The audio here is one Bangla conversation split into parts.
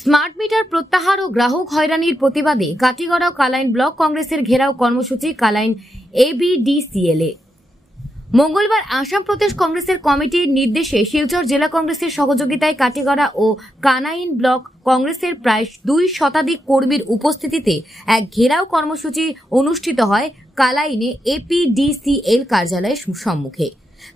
স্মার্ট মিটার প্রত্যাহার ও গ্রাহক হয়রানির প্রতিবাদে কাটিগড়া ও কালাইন ব্লক কংগ্রেসের ঘেরাও কর্মসূচি কালাইন ABDCL-এ। মঙ্গলবার আসাম প্রদেশ কংগ্রেসের কমিটির নির্দেশে শিলচর জেলা কংগ্রেসের সহযোগিতায় কাটিগড়া ও কানাইন ব্লক কংগ্রেসের প্রায় 2 শতাধিক কর্মীর উপস্থিতিতে এক ঘেরাও কর্মসূচি অনুষ্ঠিত হয় কালাইনে ABDCL কার্যালয়ের সম্মুখে।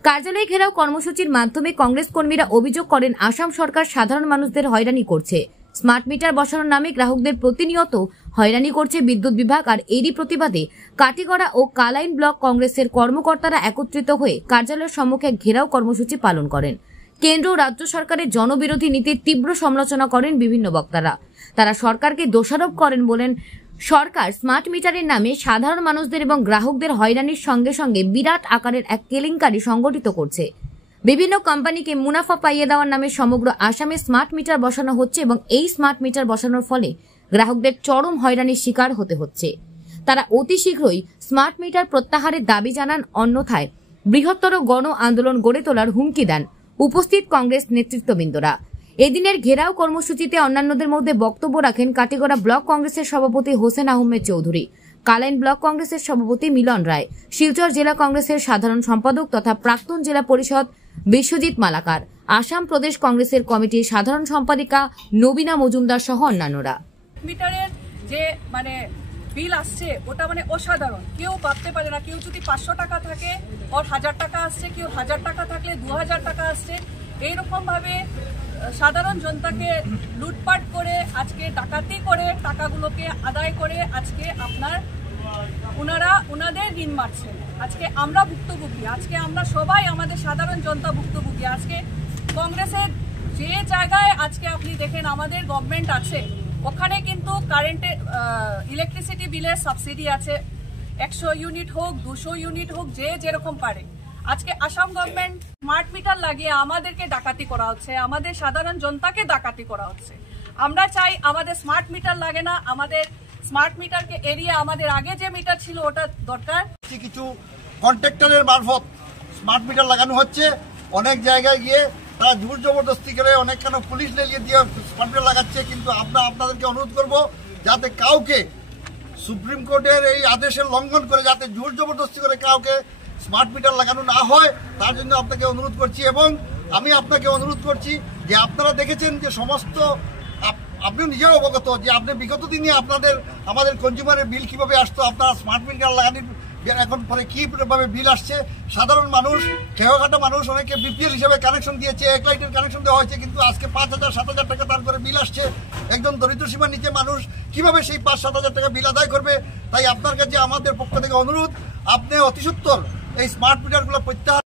কার্যালয়ে ঘেরাও কর্মসূচির মাধ্যমে কংগ্রেস কর্মীরা অভিযোগ করেন আসাম সরকার সাধারণ মানুষদের হয়রানি করছে। স্মার্ট মিটার বসানোর নামে গ্রাহকদের প্রতিনিয়ত হয়রানি করছে বিদ্যুৎ বিভাগ। আর এরই প্রতিবাদে কাটিগড়া ও কালাইন ব্লক কংগ্রেসের কর্মকর্তারা একত্রিত হয়ে কার্যালয়ের সম্মুখে ঘেরাও কর্মসূচি পালন করেন। কেন্দ্র ও রাজ্য সরকারের জনবিরোধী নীতির তীব্র সমালোচনা করেন বিভিন্ন বক্তারা। তারা সরকারকে দোষারোপ করেন, বলেন সরকার স্মার্ট মিটারের নামে সাধারণ মানুষদের এবং গ্রাহকদের হয়রানির সঙ্গে সঙ্গে বিরাট আকারের এক কেলেঙ্কারি সংগঠিত করছে। বিভিন্ন কোম্পানিকে মুনাফা পাইয়ে দেওয়ার নামে সমগ্র আসামে স্মার্ট মিটার বসানো হচ্ছে এবং এই স্মার্ট মিটার বসানোর ফলে গ্রাহকদের চরম হয়রানির শিকার হতে হচ্ছে। তারা অতি শীঘ্রই স্মার্ট মিটার প্রত্যাহারের দাবি জানান, অন্যথায় বৃহত্তর গণ আন্দোলন গড়ে তোলার হুমকি দেন উপস্থিত কংগ্রেস নেতৃত্ববৃন্দরা। এদিনের ঘেরাও কর্মসূচিতে অন্যান্যদের মধ্যে বক্তব্য রাখেন কাটিগড়া ব্লক কংগ্রেসের সভাপতি হোসেন আহমেদ চৌধুরী, কালাইন ব্লক কংগ্রেসের সভাপতি মিলন রায়, শিলচর জেলা কংগ্রেসের সাধারণ সম্পাদক তথা প্রাক্তন জেলা পরিষদ বিশ্বজিৎ মালাকার, আসাম প্রদেশ কংগ্রেসের কমিটির সাধারণ সম্পাদিকা নবীনা মজুমদার সহ অন্যান্যরা। মিটারের যে বিল আসছে ওটা অসাধারণ, কেউ ভাবতে পারে না। কেউ যদি 500 টাকা থাকে ওর 1000 টাকা আসছে, কেউ 1000 টাকা থাকলে 2000 টাকা আসছে। এইরকম ভাবে সাধারণ জনতাকে লুটপাট করে, আজকে ডাকাতি করে, টাকাগুলোকে আদায় করে আজকে ওনাদের ঋণ মারছে। আজকে আমরা ভুক্তভোগী, আজকে আমরা সবাই, আমাদের সাধারণ জনতা ভুক্তভোগী। আজকে কংগ্রেসের যে জায়গায় আজকে আপনি দেখেন আমাদের গভর্নমেন্ট আছে, ওখানে কিন্তু কারেন্টের ইলেকট্রিসিটি বিলের সাবসিডি আছে। 100 ইউনিট হোক, 200 ইউনিট হোক, যে যেরকম পারে। আজকে আসাম গভর্নমেন্ট স্মার্ট মিটার লাগিয়ে আমাদেরকে ডাকাতি করা হচ্ছে, আমাদের সাধারণ জনতাকে ডাকাতি করা হচ্ছে। আমরা চাই আমাদের স্মার্ট মিটার লাগে না, আমাদের স্মার্ট মিটারকে এড়িয়ে আমাদের আগে যে মিটার ছিল ওটা দরকার। কিছু কন্ট্রাক্টরের মারফত স্মার্ট মিটার লাগানো হচ্ছে। অনেক জায়গায় গিয়ে তারা জোর জবরদস্তি করে অনেকখানে পুলিশ লেলিয়ে দিয়ে স্মার্ট মিটার লাগাচ্ছে। কিন্তু আমরা আপনাদেরকে অনুরোধ করব যাতে কাউকে সুপ্রিম কোর্টের এই আদেশের লঙ্ঘন করে যাতে জোর জবরদস্তি করে কাউকে স্মার্ট মিটার লাগানো না হয়, তার জন্য আপনাকে অনুরোধ করছি। এবং আমি আপনাকে অনুরোধ করছি যে আপনারা দেখেছেন যে সমস্ত, আপনি নিজেও অবগত যে আপনি বিগত দিনে আমাদের কনজিউমারের বিল কিভাবে আসতো, আপনারা স্মার্ট মিটার লাগানোর এখন পরে কিভাবে বিল আসছে। সাধারণ মানুষ, খেয়াঘাটা মানুষ অনেকে BPL হিসেবে কানেকশন দিয়েছে, এক লাইটের কানেকশন দেওয়া হয়েছে, কিন্তু আজকে 5000 7000 টাকা তার করে বিল আসছে। একজন দরিদ্র সীমার নিচে মানুষ কিভাবে সেই 5-7 হাজার টাকা বিল আদায় করবে? তাই আপনার কাছে আমাদের পক্ষ থেকে অনুরোধ, আপনি অতি সত্বর এই স্মার্ট মিটারগুলো প্রত্যাহার